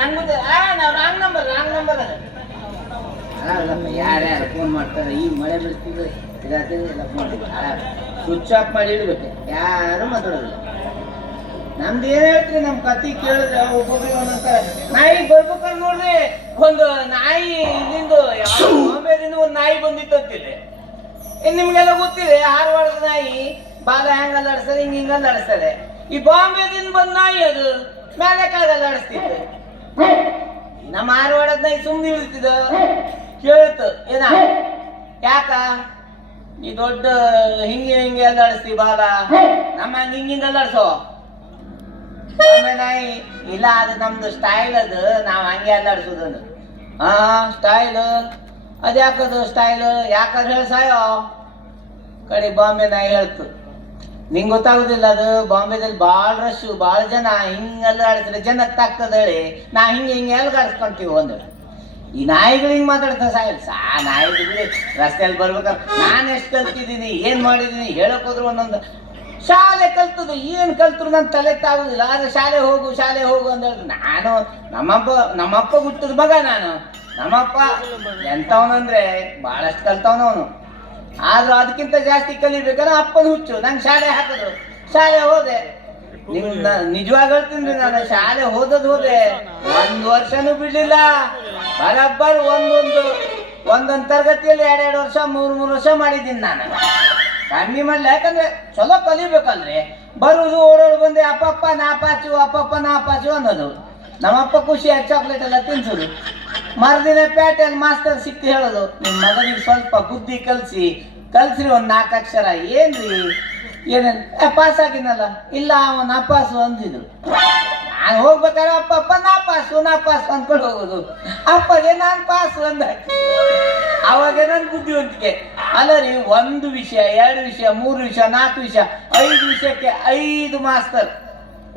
ನಂಗೆ wrong number ಅಲ್ಲಪ್ಪ, ಯಾರ್ಯಾರು ಫೋನ್ ಮಾಡ್ತಾರೆ. ಈಗ ಮಳೆ ಬೀಳ್ತಿದ್ರೆ ಎಲ್ಲ ಫೋನ್ ಸ್ವಿಚ್ ಆಫ್ ಮಾಡಿ ಇಡ್ಬೇಕು, ಯಾರು ಮಾತಾಡೋದಿಲ್ಲ. ನಮ್ದು ಏನ್ ಹೇಳ್ತೀರಿ, ನಮ್ ಕತಿ ಕೇಳಿದ್ರೆ ಒಬ್ಬೊಬ್ರಿಗೆ ಒಂದೊಂದ್ಸಲ ನಾಯಿ ಬರ್ಬೇಕಂದ್ ನೋಡ್ರಿ. ಒಂದು ನಾಯಿ ಇಲ್ಲಿಂದು ಬಾಂಬೆದಿಂದ ಒಂದು ನಾಯಿ ಬಂದಿತ್ತಂತಿದೆ. ನಿಮ್ಗೆಲ್ಲ ಗೊತ್ತಿದೆ, ಹಾರವಾಡದ ನಾಯಿ ಬಾಲ ಹೆಂಗ್ ಅಲ್ಲಾಡಿಸ್ತದೆ, ಹಿಂಗ ಅಲ್ಲಾಡಿಸ್ತದೆ. ಈ ಬಾಂಬೆದಿಂದ ಬಂದ ನಾಯಿ ಅದು ಮೇಲೆ ಕೆಳಗೆ ಅಲ್ಲಾಡಿಸ್ತಿತ್ತು. ನಮ್ಮ ಹಾರವಾಡದ ನಾಯಿ ಸುಮ್ಮನೆ ಇಳಿತಿದ, ಕೇಳ್ತು ಏನ ಯಾಕ ಈ ದೊಡ್ಡ ಹಿಂಗೆ ಅಲ್ಲಾಡಿಸ್ತೀವಿ ಬಾಲ, ನಮ್ಮ ಹಿಂಗ ಅಲ್ಲಾಡ್ಸೋ. ಬಾಂಬೆ ನಾಯಿ ಇಲ್ಲ, ಅದು ನಮ್ದು ಸ್ಟೈಲ್, ಅದು ನಾವ್ ಹಂಗೆ ಅಲ್ಲಾಡ್ಸೋದು. ಸ್ಟೈಲ್ ಅದ್ಯಾಕದು ಸ್ಟೈಲ್, ಯಾಕಂದ್ರೆ ಹೇಳ್ಸಾಯೋ ಕಡೆ ಬಾಂಬೆ ನಾಯಿ ಹೇಳ್ತು. ನಿಂಗೆ ಗೊತ್ತಾಗುದಿಲ್ಲ, ಅದು ಬಾಂಬೆದಲ್ಲಿ ಭಾಳ ರಶ್, ಭಾಳ ಜನ ಹಿಂಗೆಲ್ಲ ಆಡಿದ್ರೆ ಜನಕ್ಕೆ ತಾಗ್ತದ ಹೇಳಿ ನಾ ಹಿಂಗೆ ಎಲ್ಲ ಆಡಿಸ್ಕೊಂತೀವಿ. ಒಂದು ಈ ನಾಯಿಗಳು ಹಿಂಗೆ ಮಾತಾಡ್ತಾ ನಾಯಿಗಳು ರಸ್ತೆಯಲ್ಲಿ ಬರ್ಬೇಕಾದ್ರೆ ನಾನು ಎಷ್ಟು ಕಲ್ತಿದ್ದೀನಿ, ಏನು ಮಾಡಿದ್ದೀನಿ ಹೇಳಕ್ ಹೋದ್ರು ಒಂದೊಂದು. ಶಾಲೆ ಕಲ್ತದು ಏನು ಕಲ್ತರು ನನ್ನ ತಲೆ ತಾಗುದಿಲ್ಲ. ಆದ್ರೆ ಶಾಲೆ ಹೋಗು ಅಂತ ಹೇಳಿದ್ರು. ನಾನು ನಮ್ಮಪ್ಪ ಹುಟ್ಟಿದ ಮಗ ನಾನು. ನಮ್ಮಪ್ಪ ಎಂತವನಂದ್ರೆ ಭಾಳಷ್ಟು ಕಲ್ತವನವನು. ಆದ್ರೂ ಅದಕ್ಕಿಂತ ಜಾಸ್ತಿ ಕಲಿಬೇಕಂದ್ರೆ ಅಪ್ಪನ ಹುಚ್ಚು. ನಂಗೆ ಶಾಲೆ ಹಾಕಿದ್ರು, ಶಾಲೆ ಹೋದೆ. ನಿಜವಾಗ ಹೇಳ್ತೀನಿ, ನಾನು ಶಾಲೆ ಹೋದೆ 1 ವರ್ಷನೂ ಬಿಡ್ಲಿಲ್ಲ. ಬರಬ್ಬರ್ ಒಂದೊಂದು ತರಗತಿಯಲ್ಲಿ 2 ವರ್ಷ 3 ವರ್ಷ ಮಾಡಿದ್ದೀನಿ ನಾನು. ಕಮ್ಮಿ ಮಾಡಲಿ, ಯಾಕಂದ್ರೆ ಚಲೋ ಕಲಿಬೇಕಂದ್ರೆ ಬರುವುದು ಓಡೋಡು ಬಂದೆ ಅಪ್ಪಪ್ಪ ನಾಪಾಚು ಅನ್ನೋದು. ನಮ್ಮಪ್ಪ ಖುಷಿಯಾಗಿ ಚಾಕ್ಲೇಟ್ ಎಲ್ಲ ತಿನ್ಸೋದು. ಮರುದಿನ ಪೇಟೆಯಲ್ಲಿ ಮಾಸ್ತರ್ ಸಿಕ್ತಿ ಹೇಳೋದು, ನಿಮ್ಮ ಮಗನಿಗೆ ಸ್ವಲ್ಪ ಬುದ್ಧಿ ಕಲ್ಸ್ರಿ 4 ಅಕ್ಷರ. ಏನ್ರಿ ಏನೇನು ಪಾಸ್ ಆಗಿನಲ್ಲ, ಇಲ್ಲ ಅವ ನಾಪಾಸು ಅಂದಿದ್ರು. ನಾನು ಹೋಗ್ಬೇಕಾದ್ರೆ ಅಪ್ಪಪ್ಪ ನಾಪಾಸು ಅಂದ್ಕೊಂಡು ಹೋಗೋದು. ಅಪ್ಪಗೆ ನಾನು ಪಾಸು ಅಂದಾಕಿ. ಅವಾಗ ನನ್ನ ಬುದ್ಧಿವಂತಿಕೆ ಅಲ್ಲ ರೀ. 1 ವಿಷಯ 2 ವಿಷಯ 3 ವಿಷಯ 4 ವಿಷಯ 5 ವಿಷಯಕ್ಕೆ 5 ಮಾಸ್ತರ್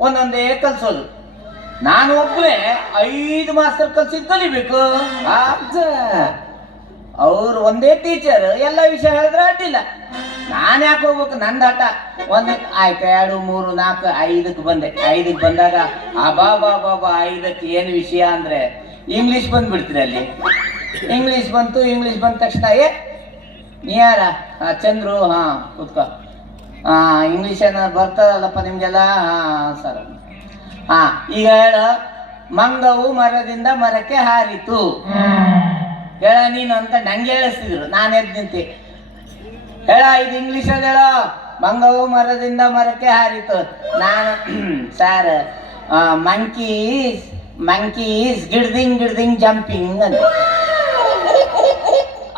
ಒಂದೊಂದೇ ಕಲ್ಸೋದು. ನಾನು ಒಬ್ಬನೇ 5 ಮಾಸ್ತರ್ ಕಲ್ಸಿದ್ ಕಲಿಬೇಕು. ಅವ್ರು ಒಂದೇ ಟೀಚರ್, ಎಲ್ಲ ವಿಷಯ ಹೇಳಿದ್ರೆ ಅಡ್ಡಿಲ್ಲ. ನಾನು ಯಾಕೆ ಹೋಗ್ಬೇಕು, ನಂದು ಆಟ. ಆಯ್ತು 2 3 4 5ಕ್ಕೆ ಬಂದೆ. 5ಕ್ಕೆ ಬಂದಾಗ ಅಬಾಬಾಬಾಬಾ 5ಕ್ಕೆ ಏನು ವಿಷಯ ಅಂದ್ರೆ ಇಂಗ್ಲೀಷ್ ಬಂದ್ಬಿಡ್ತೀರಿ. ಅಲ್ಲಿ ಇಂಗ್ಲೀಷ್ ಬಂದ ತಕ್ಷಣ ನೀ ಯಾರ? ಚಂದ್ರು. ಕೂತ್ಕೋ. ಇಂಗ್ಲೀಷ್ ಏನಾದ್ರು ಬರ್ತದಲ್ಲಪ್ಪ ನಿಮ್ಗೆಲ್ಲ? ಸರ್. ಈಗ ಹೇಳ, ಮಂಗವು ಮರದಿಂದ ಮರಕ್ಕೆ ಹಾರಿತು. ಹೇಳ ನೀನು ಅಂತ ನಂಗೆ ಹೇಳಿಸ್ತಿದ್ರು. ನಾನು ಎದ್ದು ನಿಂತೆ, ಹೇಳ ಇದು ಇಂಗ್ಲೀಷಲ್ಲಿ ಹೇಳೋ. ಮಂಗವು ಮರದಿಂದ ಮರಕ್ಕೆ ಹಾರಿತು. ನಾನು ಸರ್ ಮಂಕೀಸ್ ಗಿಡ್ದಿಂಗ್ ಜಂಪಿಂಗ್ ಅಂತ.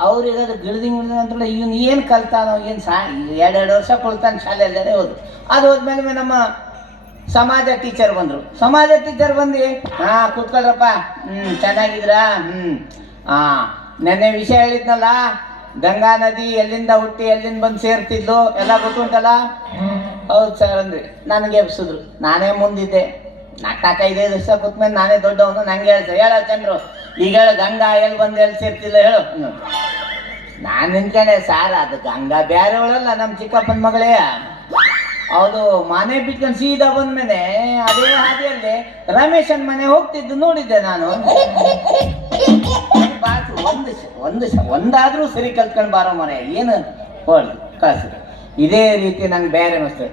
ಅವ್ರಿಗೆ ಅದು ಗಿಡ್ದಿಂಗ್ ಅಂತೇಳಿ ಇವನು ಏನು ಕಲ್ತಾನೋ ಏನು 2 ವರ್ಷ ಕೊಳ್ತಾನೆ ಶಾಲೆಯಲ್ಲೇ ಹೋದ್ರು. ಅದು ಹೋದ್ಮೇಲೆ ನಮ್ಮ ಸಮಾಜ ಟೀಚರ್ ಬಂದರು. ಬಂದು ಕೂತ್ಕೊಳ್ರಪ್ಪ, ಚೆನ್ನಾಗಿದ್ರಾ? ನೆನ್ನೆ ವಿಷಯ ಹೇಳಿದ್ನಲ್ಲ, ಗಂಗಾ ನದಿ ಎಲ್ಲಿಂದ ಹುಟ್ಟಿ ಎಲ್ಲಿಂದ ಬಂದು ಸೇರ್ತಿದ್ಲು ಎಲ್ಲ ಗೊತ್ತುಂಟಲ್ಲ? ಹೌದು ಸರ್ ಅಂದ್ರಿ. ನನಗೆ ಎಬ್ಸಿದ್ರು. ನಾನೇ ಮುಂದಿದ್ದೆ. 4-5 ವರ್ಷ ಕೂತ್ಮೇಲೆ ನಾನೇ ದೊಡ್ಡವನು. ನಂಗೆ ಹೇಳ್ತಾರೆ, ಹೇಳ ಚಂದ್ರು ಈಗ ಹೇಳು, ಗಂಗಾ ಎಲ್ಲಿ ಬಂದು ಎಲ್ಲಿ ಸೇರ್ತಿಲ್ಲ ಹೇಳು. ನಾನು ನಿಂತ್ಕೊಂಡೆ, ಸಾರ್ ಅದು ಗಂಗಾ ಬೇರೆ ಅವಳಲ್ಲ, ನಮ್ಮ ಚಿಕ್ಕಪ್ಪನ ಮಗಳೇ. ಹೌದು, ಮನೆ ಬಿಟ್ಕೊಂಡು ಸೀದಾ ಬಂದ್ಮೇಲೆ ಅದೇ ಹಾದಿಯಲ್ಲಿ ರಮೇಶನ್ ಮನೆ ಹೋಗ್ತಿದ್ದು ನೋಡಿದ್ದೆ ನಾನು. ಒಂದಾದ್ರೂ ಸರಿ ಕಲ್ತ್ಕೊಂಡು ಬಾರೋ ಮನೆ ಏನು ಹೊಳ್ದು ಕಳ್ಸಿದ್ರು. ಇದೇ ರೀತಿ ನಂಗೆ ಬೇರೆ ಮಾಸ್ತರ್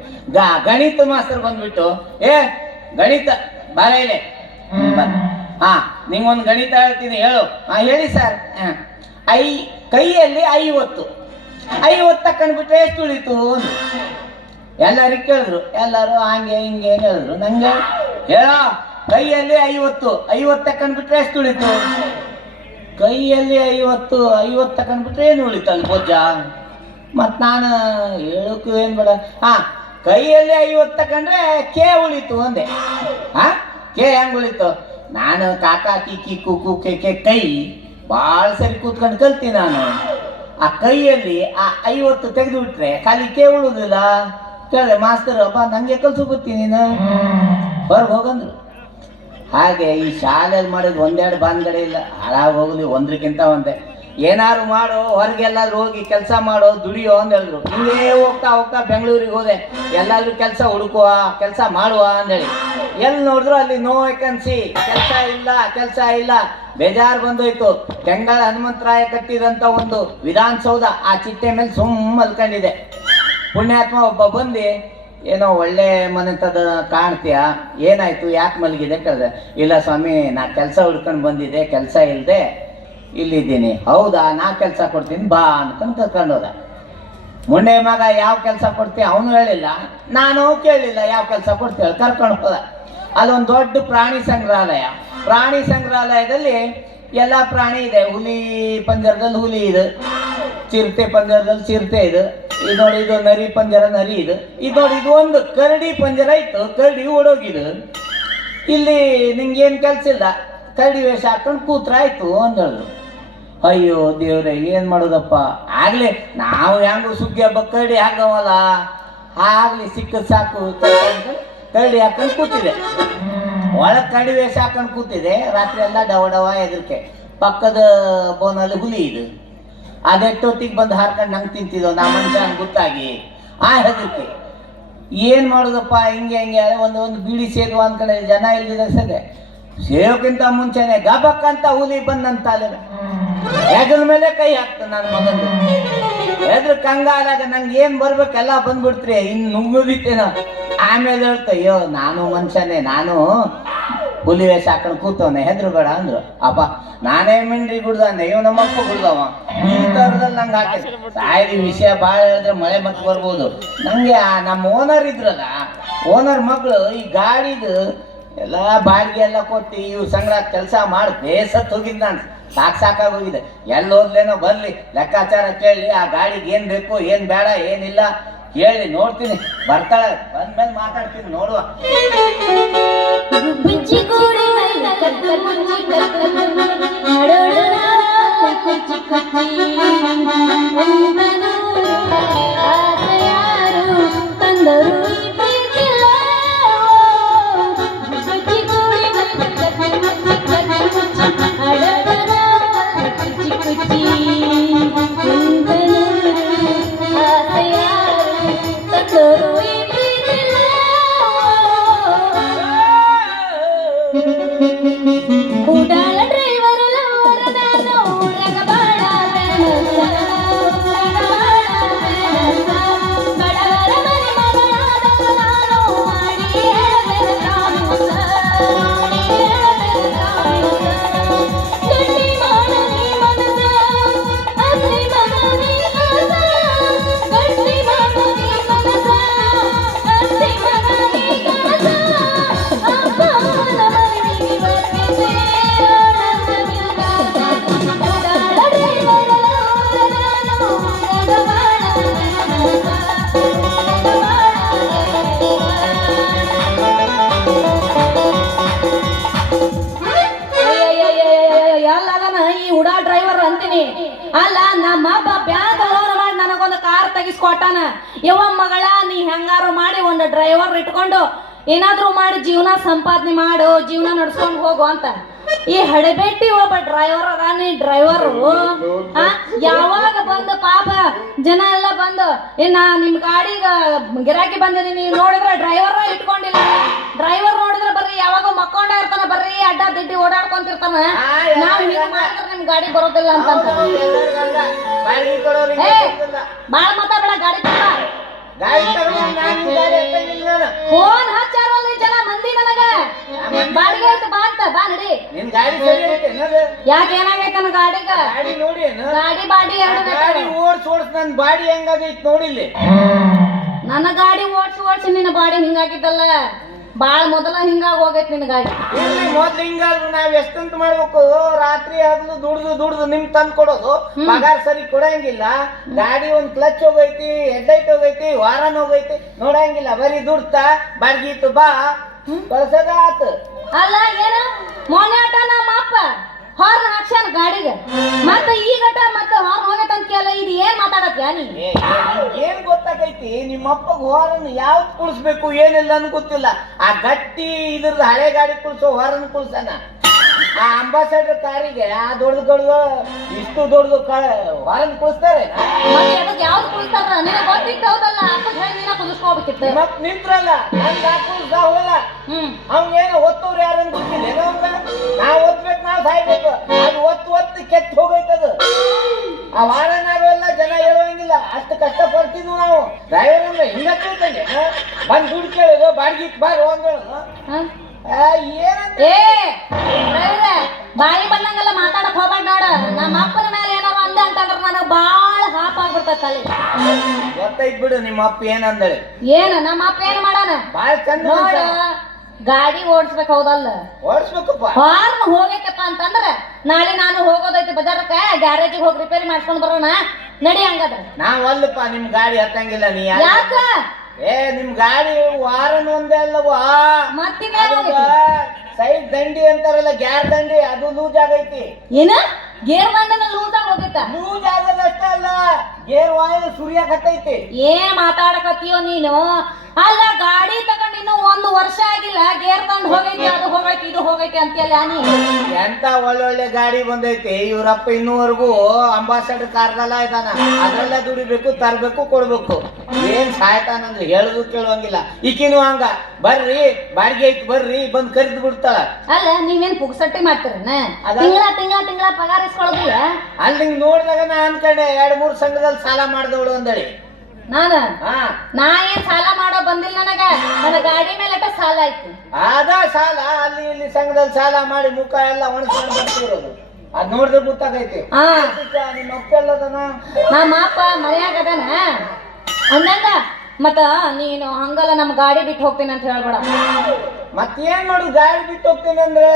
ಗಣಿತ ಮಾಸ್ತರ್ ಬಂದ್ಬಿಟ್ಟು, ಗಣಿತ ಬಾರ ಇದೆ. ನಿಂಗೊಂದು ಗಣಿತ ಹೇಳ್ತೀನಿ ಹೇಳು. ಹೇಳಿ ಸರ್. ಕೈಯಲ್ಲಿ 50 ತಕೊಂಡ್ಬಿಟ್ರೆ ಎಷ್ಟು ಉಳಿತು? ಎಲ್ಲರಿಗೆ ಕೇಳಿದ್ರು. ಎಲ್ಲರೂ ಹಂಗೆ ಹಿಂಗೆ ಹೇಳಿದ್ರು. ನಂಗೆ ಹೇಳ, ಕೈಯಲ್ಲಿ 50 ತಕೊಂಡ್ಬಿಟ್ರೆ ಎಷ್ಟು ಉಳಿತು? ಕೈಯಲ್ಲಿ 50 ತಕೊಂಡ್ಬಿಟ್ರೆ ಏನು ಉಳಿತು ಅಲ್ಲಿ ಬೊಜ್ಜ? ಮತ್ತು ನಾನು ಹೇಳಕ್ಕೂ ಏನು ಬೇಡ. ಕೈಯಲ್ಲಿ 50 ತಕೊಂಡ್ರೆ ಕೆ ಉಳಿತು ಅಂದೆ. ಕೆ ಹೆಂಗೆ ಉಳಿತು? ನಾನು ಕಾಕಾ ಕಿಕ್ಕಿ ಕುಕ್ಕು ಕೆ ಕೈ ಭಾಳ ಸರಿ ಕೂತ್ಕೊಂಡು ಕಲ್ತೀನಿ ನಾನು. ಆ ಕೈಯಲ್ಲಿ 50 ತೆಗೆದು ಬಿಟ್ರೆ ಖಾಲಿ ಕೆ ಉಳುದಿಲ್ಲ. ಕೇಳಿದೆ ಮಾಸ್ತರ್, ಅಪ್ಪ ನಂಗೆ ಕಲ್ಸು ಗೊತ್ತೀನಿ ನೀನು, ಹೊರಗೆ ಹೋಗಂದ್ರು. ಹಾಗೆ ಈ ಶಾಲೆಯಲ್ಲಿ ಮಾಡಿದ 1-2 ಬಾಂಧಗಡೆ ಇಲ್ಲ, ಹಾಳಾಗಿ ಹೋಗಲಿ ಒಂದ್ರಕ್ಕಿಂತ ಒಂದೇ. ಏನಾರು ಮಾಡೋ ಹೊರಗೆಲ್ಲಾದ್ರೂ ಹೋಗಿ ಕೆಲಸ ಮಾಡೋ ದುಡಿಯೋ ಅಂತ ಹೇಳಿದ್ರು. ಹಿಂಗೇ ಹೋಗ್ತಾ ಹೋಗ್ತಾ ಬೆಂಗಳೂರಿಗೆ ಹೋದೆ. ಎಲ್ಲಾದ್ರೂ ಕೆಲಸ ಹುಡುಕುವ, ಕೆಲಸ ಮಾಡುವ ಅಂದೇಳಿ ಎಲ್ಲಿ ನೋಡಿದ್ರು ಅಲ್ಲಿ ನೋ ವೇಕೆನ್ಸಿ, ಕೆಲಸ ಇಲ್ಲ. ಬೇಜಾರು ಬಂದೋಯ್ತು. ಕೆಂಗಲ್ ಹನುಮಂತರಾಯ ಕಟ್ಟಿದಂತ ಒಂದು ವಿಧಾನಸೌಧ ಆ ಚಿಟ್ಟೆ ಮೇಲೆ ಮಲ್ಕೊಂಡಿದೆ. ಪುಣ್ಯಾತ್ಮ ಒಬ್ಬ ಬಂದು, ಏನೋ ಒಳ್ಳೆ ಮನೆತದ ಕಾಣ್ತೀಯ, ಏನಾಯ್ತು, ಯಾಕೆ ಮಲಗಿದೆ ಕೇಳಿದೆ. ಇಲ್ಲ ಸ್ವಾಮಿ, ನಾ ಕೆಲಸ ಹುಡ್ಕೊಂಡು ಬಂದಿದ್ದೆ, ಕೆಲಸ ಇಲ್ಲದೆ ಇಲ್ಲಿದ್ದೀನಿ. ಹೌದಾ, ನಾ ಕೆಲಸ ಕೊಡ್ತೀನಿ ಬಾ ಅನ್ಕೊಂಡು ಕರ್ಕೊಂಡು ಹೋದ. ಮೊನ್ನೆ ಮಗ ಯಾವ ಕೆಲಸ ಕೊಡ್ತೀಯ ಅವನು ಹೇಳಿಲ್ಲ, ನಾನು ಕೇಳಲಿಲ್ಲ ಯಾವ ಕೆಲಸ ಕೊಡ್ತೀಯ, ಕರ್ಕೊಂಡು ಹೋದ. ಅಲ್ಲೊಂದು ದೊಡ್ಡ ಪ್ರಾಣಿ ಸಂಗ್ರಹಾಲಯದಲ್ಲಿ ಎಲ್ಲ ಪ್ರಾಣಿ ಇದೆ. ಹುಲಿ ಪಂಜರದಲ್ಲಿ ಹುಲಿ ಇದೆ, ಚಿರತೆ ಪಂಜರದಲ್ಲಿ ಚಿರತೆ ಇದೆ, ಇದು ನೋಡಿ ಇದು ನರಿ ಪಂಜರ ನರಿ ಇದೆ, ಇದು ನೋಡಿ ಇದು ಒಂದು ಕರಡಿ ಪಂಜರ ಇತ್ತು, ಕರಡಿ ಓಡೋಗಿದ್ದು. ಇಲ್ಲಿ ನಿಂಗೇನು ಕೆಲಸ ಇಲ್ಲ, ಕರಡಿ ವೇಷ ಹಾಕೊಂಡು ಕೂತ್ರಾಯ್ತು ಅಂದಳು. ಅಯ್ಯೋ ದೇವ್ರೆ, ಏನು ಮಾಡೋದಪ್ಪ. ಆಗ್ಲಿ ನಾವು ಹೆಂಗು ಸುಗ್ಗಿ ಹಬ್ಬ ಕರಡಿ ಹಾಕವಲ್ಲ, ಆಗ್ಲಿ ಸಿಕ್ಕದ್ ಸಾಕು ಕರಡಿ ಹಾಕೊಂಡು ಕೂತಿದೆ. ಒಳಗೆ ಕರಡಿ ವೇಷ ಹಾಕೊಂಡು ಕೂತಿದೆ. ರಾತ್ರಿ ಎಲ್ಲ ಡವ ಹೆದರಿಕೆ. ಪಕ್ಕದ ಬೋನಲ್ಲಿ ಹುಲಿ ಇದು, ಅದೆಟ್ಟೊತ್ತಿಗೆ ಬಂದು ಹಾರ್ಕೊಂಡು ನಂಗೆ ತಿಂತಿದ್ದೋ ನಾ ಮನುಷ್ಯ ಗೊತ್ತಾಗಿ ಆ ಹೆದರಿಕೆ. ಏನು ಮಾಡೋದಪ್ಪ, ಹಿಂಗೆ ಒಂದು ಬೀಡಿ ಸೇದುವ ಅಂದ್ಕಡೆ ಜನ ಇಲ್ದಿದೆ ಸದೆ. ಸೇವಕ್ಕಿಂತ ಮುಂಚೆನೆ ಗಬಕ್ಕಂತ ಹುಲಿ ಬಂದಂತ ಹೆಗಲ ಮೇಲೆ ಕೈ ಹಾಕ್ತ ನನ್ನ ಮಗಂದು. ಹೆದ್ರ ಕಂಗಾಲಾಗ ನಂಗೆ ಏನು ಬರ್ಬೇಕೆಲ್ಲ ಬಂದ್ಬಿಡ್ತ್ರಿ, ಇನ್ನು ನುಂಗುದಿತ್ತೇನ. ಆಮೇಲೆ ಹೇಳ್ತ, ಅಯ್ಯೋ ನಾನು ಮನುಷ್ಯನೇ, ನಾನು ಹುಲಿ ವೇಷ ಹಾಕೊಂಡು ಕೂತವನೆ, ಹೆದ್ರು ಬೇಡ ಅಂದ್ರು. ಅಪ್ಪ ನಾನೇ ಮಿಂಡ್ರಿ ಗುಡ್ದಾನೆ, ಇವ್ ನಮ್ಮಪ್ಪ ಗುಡ್ದವ. ಈ ಥರದಲ್ಲಿ ನಂಗೆ ಹಾಕಿ ಸಾಯಿ ವಿಷಯ ಭಾಳ ಹೇಳಿದ್ರೆ ಮಳೆ ಮತ್ತೆ ಬರ್ಬೋದು. ನಂಗೆ ನಮ್ಮ ಓನರ್ ಇದ್ರಲ್ಲ, ಓನರ್ ಮಗಳು ಈ ಗಾಡಿದು ಎಲ್ಲ ಬಾಡಿಗೆ ಎಲ್ಲ ಕೊಟ್ಟು ಇವ್ರ ಸಂಗ್ರಹ ಕೆಲಸ ಮಾಡಿ ಬೇಸತ್ತು ಹೋಗಿದ್ದು. ನಾನು ಸಾಕಾಗೋಗಿದೆ. ಎಲ್ಲಿ ಹೋದ್ಲೇನೋ ಬರಲಿ, ಲೆಕ್ಕಾಚಾರ ಕೇಳಿ ಆ ಗಾಡಿಗೆ ಏನು ಬೇಕು ಏನು ಬೇಡ ಏನಿಲ್ಲ ಕೇಳಿ ನೋಡ್ತೀನಿ. ಬರ್ತಾಳೆ, ಬಂದ್ಮೇಲೆ ಮಾತಾಡ್ತೀನಿ, ನೋಡುವ. ಅಲ್ಲ ನಮ್ಮ ಅಪ್ಪ ಬ್ಯಾಂಕ್ ಲೋನ್ ಮಾಡಿ ನನಗೊಂದು ಕಾರ್ ತೆಗಿಸ್ಕೊಟ್ಟಾನ. ಯವ್ವ ಮಗಳ, ನೀ ಹೆಂಗಾರು ಮಾಡಿ ಒಂದು ಡ್ರೈವರ್ ಇಟ್ಕೊಂಡು ಏನಾದ್ರೂ ಮಾಡಿ ಜೀವನ ಸಂಪಾದನೆ ಮಾಡು, ಜೀವನ ನಡ್ಸ್ಕೊಂಡು ಹೋಗು ಅಂತ. ಈ ಹಡಬೇಟಿ ಒಬ್ಬ ಡ್ರೈವರ್ ಅದಾನಿ. ಡ್ರೈವರು ಯಾವಾಗ ಬಂದು ಪಾಪ ಜನ ಎಲ್ಲ ಬಂದು ನಾ ನಿಮ್ ಗಾಡಿಗ ಗಿರಾಕಿ ಬಂದಿನಿ, ನೀವು ನೋಡಿದ್ರೆ ಡ್ರೈವರ್ ಇಟ್ಕೊಂಡಿಲ್ಲ. ಡ್ರೈವರ್ ನೋಡಿದ್ರೆ ಬರ್ರಿ ಯಾವಾಗ ಮಕ್ಕೊಂಡ ಇರ್ತಾನ, ಬರ್ರಿ ಅಡ್ಡ ದಿಡ್ಡಿ ಓಡಾಡ್ಕೊಂತಿರ್ತಾನ. ನಾವ್ ಹಿಂಗ ಮಾಡಿದ್ರೆ ನಿಮ್ ಗಾಡಿ ಬರೋದಿಲ್ಲ ಅಂತ. ಬಾಳ ಮಾತಾಡ, ಗಾಡಿ ಫೋನ್ ಹಚ್ಚಾರಲ್ಲ ಜನ ಮಂದಿ ನನಗ ಬಾಡಿಗೆ ಐತೆ ಬಾ ಅಂತ. ಬಾ ನಡಿ. ಯಾಕೆ ಏನಾಗೈತೆ ನನ್ನ ಗಾಡಿಗ? ಗಾಡಿ ಬಾಡಿ ನನ್ ಬಾಡಿ ಹೆಂಗಾಗೈತ್ ನೋಡಿಲ್ಲಿ. ನನ್ನ ಗಾಡಿ ಓಡ್ಸಿ ನಿನ್ನ ಬಾಡಿ ಹಿಂಗಾಗಿದ್ದಲ್ಲ. ಬಾಳ ಮೊದಲ ಹಿಂಗಾಗಿ ಹೋಗೈತಿ ನಿನ್ನ ಗಾಡಿ. ಮೊದ್ಲು ಹಿಂಗಾದ್ರು ನಾವ್ ಎಷ್ಟಂತ ಮಾಡ್ಬೇಕು, ರಾತ್ರಿ ಆಗ್ಲು ದುಡ್ದು ನಿಮ್ ತಂದ್ ಕೊಡೋದು, ಪಗಾರ ಸರಿ ಕೊಡಂಗಿಲ್ಲ. ಗಾಡಿ ಒಂದ್ ಕ್ಲಚ್ ಹೋಗೈತಿ, ಹೆಡ್ಲೈಟ್ ಹೋಗೈತಿ, ವಾರನ್ ಹೋಗೈತಿ, ನೋಡಂಗಿಲ್ಲ. ಬರೀ ದುಡ್ತಾ ಬಾಡ್ಗಿ ಇತ್ತು ಬಾ ಕಳ್ಸದ ಆತ. ಅಲ್ಲ ಏನ ಮೊನ್ನೆ ಆಟ ನಮ್ಮ ಅಪ್ಪ ಹಾರ್ನ್ ಹಾಕ್ಸ್ಯಾನ ಗಾಡಿಗೆ, ಮತ್ತ ಈಗಟ ಮತ್ತ ಹಾರ್ನ್ ಹೋಗೈತ ಅಂತ ಕೇಳ. ಇದು ಏನ್ ಮಾತಾಡತ್ಯ ನೀ? ಏನ್ ಗೊತ್ತಾಗೈತಿ ನಿಮ್ಮಪ್ಪಗ್ ಹಾರ್ನ್ ಯಾವ್ದು ಕುಳಿಸ್ಬೇಕು ಏನಿಲ್ಲ ಅನ್ ಗೊತ್ತಿಲ್ಲ. ಆ ಗಟ್ಟಿ ಇದ್ರದ್ದು ಹಳೆ ಗಾಡಿ ಕುಳ್ಸೋ ಹಾರ್ನ್ ಕುಳ್ಸನ. ಆ ಅಂಬಾಸಡರ್ ಕಾರಿಗೆ ಆ ದೊಡ್ಡದು ಇಷ್ಟು ದೊಡ್ಡದು ಹೊರಗೆ ಕೂಸ್ತಾರೆ. ಮತ್ತೆ ಅದಕ್ಕೆ ಯಾವ್ದು ಕುಳಿಸ್ತಾರ ನಿನಗೆ ಗೊತ್ತಿತ್ತು ಹೌದಲ್ಲ ಅಪ್ಪ ಹೇಳಿ ನೀನ ಕುದಿಸ್ಕೋಬೇಕಿತ್ತು. ಮತ್ ನಿಂತ್ರಲ್ಲ ನನ್ ಕುಲ್ಸ ಹೋಗಲ್ಲ. ಅವ್ನೇನು ಒತ್ತವ್ರು ಯಾರನ್ನು ಗೊತ್ತಿಲ್ಲ ನಮ್ಗ. ನಾವ್ ಒತ್ಬೇಕು, ನಾವ್ ಸಾಯ್ಬೇಕು. ಅದು ಒತ್ತು ಕೆಟ್ಟ ಹೋಗೈತದು. ಆ ವಾರನಾಗೆಲ್ಲ ಜನ ಹೇಳುವಂಗಿಲ್ಲ, ಅಷ್ಟು ಕಷ್ಟ ಪಡ್ತಿದ್ವು ನಾವು. ಡ್ರೈವರ್ ಅಂದ್ರೆ ಹಿಂಗ ತಿಳ್ಕೊಂಡೆ ಬಂದ್ ದುಡ್ಡು ಕೇಳೋದು, ಬಾಡಿಗೆ ಬಾರ್ ಒಂದೇಳೋದು. ಏನಂತ ಬಾಯಿ ಬಂದಂಗೆಲ್ಲ ಮಾತಾಡಕ್ ಹೋಗ್ಬೇಡ ನೋಡ. ನಮ್ಮ ಅಪ್ಪನ ಮೇಲೆ ಏನಾರು ಅಂದ ಅಂತಂದ್ರ ನನಗ್ ಬಾಳ ಹಾಪ್ ಆಗ್ಬಿಡ್ತೈತಲ್ಲಿ. ಗೊತ್ತೈತ್ ಬಿಡು ನಿಮ್ಮ ಅಪ್ಪ ಏನಂದಳೆ. ಏನ ನಮ್ಮ ಅಪ್ಪ ಏನ್ ಮಾಡಾನ ಬಾಳ ಚಂದ ನೋಡ, ಗಾಡಿ ಓಡಿಸ್ಬೇಕು ಹೌದಲ್ಲ, ಓಡಿಸ್ಬೇಕಪ್ಪ. ಹಾರ್ನ್ ಹೋಗೈತಪ್ಪ ಅಂತಂದ್ರ ನಾಳೆ ನಾನು ಹೋಗೋದೈತಿ ಬಜಾರಕ್ಕ, ಗ್ಯಾರೇಜಿಗೆ ಹೋಗಿ ರಿಪೇರಿ ಮಾಡ್ಸ್ಕೊಂಡ್ ಬರೋಣ ನಡಿ. ಹಂಗಾದ್ರ ನಾವ್ ಅಲ್ಲಪ್ಪ ನಿಮ್ ಗಾಡಿ ಹತ್ತಂಗಿಲ್ಲ. ನೀ ಯಾಕ ನಿಮ್ ಗಾಡಿ ವಾರನ್ ಒಂದೇ ಅಲ್ಲವಾ, ಸೈಡ್ ದಂಡಿ ಅಂತಾರಲ್ಲ, ಗ್ಯಾರ್ ದಂಡಿ, ಅದು ಲೂಸ್ ಆಗೈತಿ. ಏನ ಗೇರ್ ದಂಡನ ಲೂಸ್ ಆಗಿ ಹೋಗೈತ? ಲೂಸ್ ಆಗೋದಷ್ಟೇ ಅಲ್ಲ, ಗೇರ್ ವಾಯಲ್ ಸುರಿಯಾಕತ್ತೈತಿ. ಏನ್ ಮಾತಾಡಕತ್ತೀಯೋ ನೀನು? ಅಲ್ಲ ಗಾಡಿ ತಗೊಂಡ್ ಇನ್ನು 1 ವರ್ಷ ಆಗಿಲ್ಲ, ಗೇರ್ ದಂಡ್ ಹೋಗೈತಿ, ಅದು ಹೋಗೈತಿ, ಇದು ಹೋಗೈತಿ ಅಂತೀಯಲ್ಲ ನೀ. ಎಂತ ಒಳ್ಳೊಳ್ಳೆ ಗಾಡಿ ಬಂದೈತಿ. ಇವ್ರಪ್ಪ ಇನ್ನೂವರೆಗೂ ಅಂಬಾಸಡರ್ ಕಾರ್ದಲ್ಲ ಇದಾನ. ಅದ್ರಲ್ಲ ದುಡಿಬೇಕು, ತರ್ಬೇಕು, ಕೊಡ್ಬೇಕು. ಏನ್ ಸಾಯ್ತಾನಂದ್ರೆ ಹೇಳುದು ಕೇಳುವಂಗಿಲ್ಲ. ಈಕಿನೂ ಹಂಗ, ಬರ್ರಿ ಬಾಡಿಗೆ ಐತಿ ಬರ್ರಿ ಬಂದ್ ಕರಿದು ಬಿಡ್ತಾಳ. ಅಲ್ಲ ನೀವೇನ್ ಪುಗ್ಸಟ್ಟಿ ಮಾಡ್ತೀರನ? ತಿಂಗಳ ಪಗಾರ ಇಸ್ಕೊಳ್ಳೋದಿಲ್ಲ? ಅಲ್ಲಿ ನಿಂಗ್ ನೋಡಿದಾಗ ನಾ ಅನ್ಕೊಂಡೆ 2-3 ಸಂಘದಲ್ಲಿ ಸಾಲ ಮಾಡ್ದವಳು ಅಂದಳಿ. ನಾ ಏನ್ ಸಾಲ ಮಾಡೋ ಬಂದಿಲ್ಲ ನನಗ. ನನ್ನ ಗಾಡಿ ಮೇಲೆ ಸಾಲ ಐತಿ. ಅದ ಸಾಲ ಅಲ್ಲಿ ಇಲ್ಲಿ ಸಂಘದಲ್ಲಿ ಸಾಲ ಮಾಡಿ ಮುಖ ಎಲ್ಲ ಒಣಸ್ಕೊಂಡು ಬರ್ತಿರೋದು. ಅದ್ ನೋಡಿದ್ರೆ ಗೊತ್ತಾಗೈತಿ. ನಿಮ್ಮ ಅಪ್ಪ ಎಲ್ಲದನ? ನಮ್ಮ ಅಪ್ಪ ಮನೆಯಾಗದನ ಅಂದಂಗ. ಮತ್ತ ನೀನು ಹಂಗಲ್ಲ ನಮ್ಮ ಗಾಡಿ ಬಿಟ್ಟು ಹೋಗ್ತೀನಿ ಅಂತ ಹೇಳ್ಬೇಡ. ಮತ್ತೇನ್ ಮಾಡುದು, ಗಾಡಿ ಬಿಟ್ಟು ಹೋಗ್ತೀನಿ ಅಂದ್ರೆ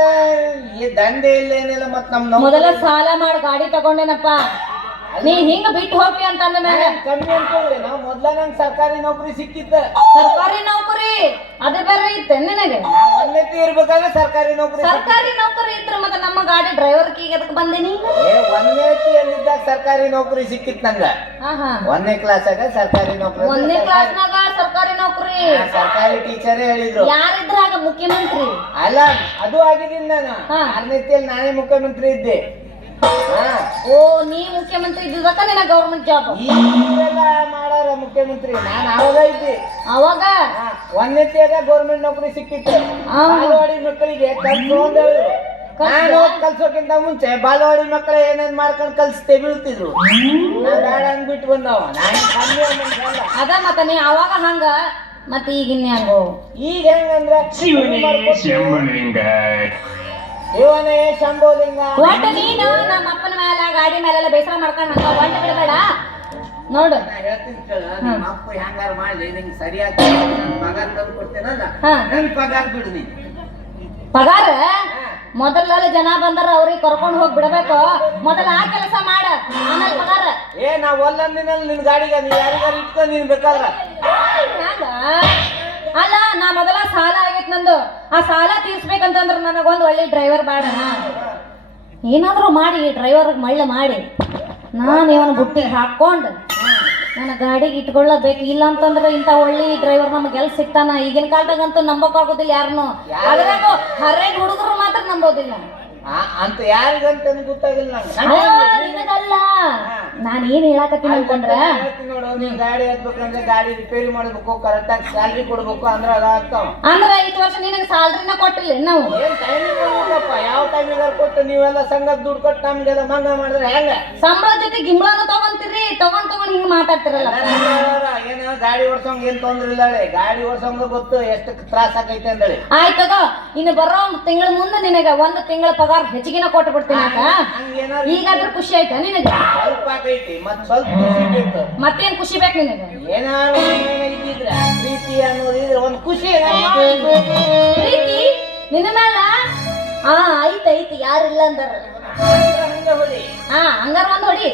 ಈ ದಂಧೆ ಇಲ್ಲ ಏನಿಲ್ಲ. ಮತ್ ಮೊದಲ ಸಾಲ ಮಾಡಿ ಗಾಡಿ ತಗೊಂಡೇನಪ್ಪ. ನೀ ಹಿಂಗ ಬಿಟ್ಟು ಹೋಗ್ತಿ ಅಂತ ಅಂದ ಮೇಲೆ ಕಮ್ಮಿ ಅನ್ಕೊಂಡ್ರಿ. ನಾವು ಮೊದ್ಲ ನಂಗೆ ಸರ್ಕಾರಿ ನೌಕರಿ ಸಿಕ್ಕಿತ್ತ. ಸರ್ಕಾರಿ ನೌಕರಿ ಅದು ಬೇರೆ ಇತ್ತೆ ನಿನಗೆ? ಒಂದೇತಿ ಇರ್ಬೇಕಾದ್ರೆ ಸರ್ಕಾರಿ ನೌಕರಿ ಇದ್ರೆ ಮತ್ತೆ ನಮ್ಮ ಗಾಡಿ ಡ್ರೈವರ್ ಕೀಗೆ ಅದಕ್ಕೆ ಬಂದೇನಿ. ಒಂದೇತಿಯಲ್ಲಿದ್ದಾಗ ಸರ್ಕಾರಿ ನೌಕರಿ ಸಿಕ್ಕಿತ್ ನಂಗ. 1ನೇ ಕ್ಲಾಸಾಗ ಸರ್ಕಾರಿ ನೌಕರಿ. 1ನೇ ಕ್ಲಾಸ್ನಾಗ ಸರ್ಕಾರಿ ನೌಕರಿ? ಸರ್ಕಾರಿ ಟೀಚರೇ ಹೇಳಿದ್ರು. ಯಾರಿದ್ರಾಗ ಮುಖ್ಯಮಂತ್ರಿ? ಅಲ್ಲ ಅದು ಆಗಿದ್ದೀನಿ ನಾನು. 6ನೇತಿಯಲ್ಲಿ ನಾನೇ ಮುಖ್ಯಮಂತ್ರಿ ಇದ್ದೆ. ಓ ನೀ ಮುಖ್ಯಮಂತ್ರಿ ಇದ್ದಿದ್ದಕ್ಕ ನಿನ್ನ ಗೌರ್ಮೆಂಟ್ ಜಾಬ್? ಈಗೆಲ್ಲ ಮಾಡಾರ ಮುಖ್ಯಮಂತ್ರಿ. ನಾನು ಅವಾಗ ಇದ್ದೆ. ಅವಾಗ 1ನೇತಿಯಾಗ ಗೌರ್ಮೆಂಟ್ ನೌಕರಿ ಸಿಕ್ಕಿತ್ತು. ಬಾಲವಾಡಿ ಮಕ್ಕಳಿಗೆ ಕಲ್ಸು ಅಂತ ಹೇಳಿದ್ರು. ನಾನು ಕಲ್ಸೋಕ್ಕಿಂತ ಮುಂಚೆ ಬಾಲವಾಡಿ ಮಕ್ಕಳ ಏನೇನ್ ಮಾಡ್ಕೊಂಡು ಕಲ್ಸ್ತೇ ಬೀಳ್ತಿದ್ರು. ಬೇಡ ಅಂದ್ಬಿಟ್ಟು ಬಂದವ. ನಾನು ಕಮ್ಮಿ ಅಲ್ಲ. ಅದ ಮತ್ತ ನೀ ಅವಾಗ ಹಂಗ, ಮತ್ತೆ ಈಗಿನ ಹಂಗೋ. ಈಗ ಹೆಂಗಂದ್ರ ಇವನೇ ಶಂಭೋಲಿಂಗ. ಒಟ್ಟು ನೀನು ನಮ್ಮ ಅಪ್ಪನ ಮೇಲೆ ಗಾಡಿ ಮೇಲೆಲ್ಲ ಬೇಸರ ಮಾಡ್ಕೊಂಡು ಒಟ್ಟು ಬಿಡಬೇಡ. ನೋಡು ಹೇಳ್ತೀನಿ ಕೇಳ, ನಿಮ್ಮ ಅಪ್ಪ ಹೆಂಗಾರ ಮಾಡ್ಲಿ ನಿಂಗೆ ಸರಿಯಾಗಿ ಪಗಾರ ತಂದು ಕೊಡ್ತೇನಲ್ಲ, ನನ್ ಪಗಾರ ಬಿಡು ನೀ. ಪಗಾರ ಮೊದಲೆಲ್ಲ ಜನ ಬಂದಾರ, ಅವ್ರಿಗೆ ಕರ್ಕೊಂಡು ಹೋಗಿ ಬಿಡಬೇಕು. ಮೊದಲ ಆ ಕೆಲಸ ಮಾಡ, ಆಮೇಲೆ ಪಗಾರ. ನಾವ್ ಒಲ್ಲಂದಿನಲ್ಲಿ ನಿನ್ ಗಾಡಿಗೆ ನೀ ಯಾರಿಗಾರು ಇಟ್ಕೊ ನೀನ್ ಬೇಕಾದ್ರ. ಅಲ್ಲ ನಾ ಮೊದಲ ಸಾಲ ಆಗೈತ್ ನಂದು. ಆ ಸಾಲ ತೀರ್ಸ್ಬೇಕಂತಂದ್ರ ನನಗೊಂದು ಒಳ್ಳೆ ಡ್ರೈವರ್ ಬೇಡ. ಏನಾದ್ರು ಮಾಡಿ ಡ್ರೈವರ್ ಮಳ್ಳ ಮಾಡಿ ನಾನು ಇವನು ಬುಟ್ಟಿಗೆ ಹಾಕೊಂಡು ನನ್ನ ಗಾಡಿಗೆ ಇಟ್ಕೊಳ್ಳಬೇಕು. ಇಲ್ಲ ಅಂತಂದ್ರೆ ಇಂಥ ಒಳ್ಳೆ ಡ್ರೈವರ್ ನಮ್ಗೆ ಎಲ್ಲಿ ಸಿಗ್ತಾನ? ಈಗಿನ ಕಾಲದಾಗಂತೂ ನಂಬಕ್ಕಾಗೋದಿಲ್ಲ ಯಾರನ್ನು. ಅದ್ರಾಗ ಹರ್ರೇಜ್ ಹುಡುಗರು ಮಾತ್ರ ನಂಬೋದಿಲ್ಲ. ಅಂತ ಯಾರಿಗಂತ ಗೊತ್ತಾಗಿಲ್ಲ ನಿನಗಲ್ಲ, ನಾನು ಏನ್ ಹೇಳಕತ್ತೀನಿ ಅಂತಂದ್ರ, ನೋಡು ನೀನ್ ಗಾಡಿ ಹತ್ಬೇಕಂದ್ರೆ ಗಾಡಿ ರಿಪೇರಿ ಮಾಡ್ಬೇಕು, ಕರೆಕ್ಟ್ ಆಗಿ ಸ್ಯಾಲ್ರಿ ಕೊಡ್ಬೇಕು. ಅಂದ್ರ ಅದಾಗ್ತಾವ. ಅಂದ್ರ 5 ವರ್ಷ ನಿನಗೆ ಸ್ಯಾಲ್ರಿನ ಕೊಟ್ಟಿಲ್ಲ ನಾವು. ಏನ್ ಟೈಮಿಂಗ್ ಕೊಡ್ಬೇಕಪ್ಪ? ಯಾವ ಟೈಮಿಗೆ ಕೊಟ್ಟು ನೀವೆಲ್ಲ ಸಂಘಕ್ಕೆ ದುಡ್ಡು ಕೊಟ್ಟು ನಮ್ಗೆಲ್ಲ ಮಂಗ ಮಾಡಿದ್ರೆ ಹೆಂಗ? ಸಂಬಳ ಜೊತೆ ಗಿಂಬಳನು ತಗೊಂತೀರಿ, ತಗೊಂಡ್ ಹಿಂಗ್ ಮಾತಾಡ್ತಿರಲ್ಲ. ಏನ ಗಾಡಿ ಓಡ್ಸೋಂಗ್ ಏನ್ ತೊಂದ್ರೆ ಇಲ್ಲ. ಗಾಡಿ ಓಡ್ಸೋಂಗ ಗೊತ್ತು ಎಷ್ಟು ತ್ರಾಸ ಆಗೈತೆ ಅಂದೇಳಿ. ಆಯ್ತಗ, ಇನ್ನು ಬರೋ ತಿಂಗಳ ಮುಂದೆ ನಿನಗ 1 ತಿಂಗಳ ಪಗಾರ ಹೆಚ್ಚಿಗೆನ ಕೊಟ್ಟು ಬಿಡ್ತೀನಿ. ಈಗಾದ್ರೂ ಖುಷಿ ಆಯ್ತಾ ನಿನಗೆ? ಸ್ವಲ್ಪ ಆಗೈತಿ, ಮತ್ ಸ್ವಲ್ಪ ಖುಷಿ ಬೇಕು. ಮತ್ತೇನ್ ಖುಷಿ ಬೇಕು ನಿನಗೆ? ಏನಾದ್ರು ಇದ್ದಿದ್ರ ಪ್ರೀತಿ ಅನ್ನೋದಿದ್ರೆ ಒಂದ್ ಖುಷಿ. ಪ್ರೀತಿ ನಿನ್ನ ಮೇಲ ಐತಿ, ಯಾರಿಲ್ಲ ಅಂದಾರ. ಹಂಗ ಹೊಡಿ. ಹಂಗಾರ ಒಂದ್ ಹೊಡಿ.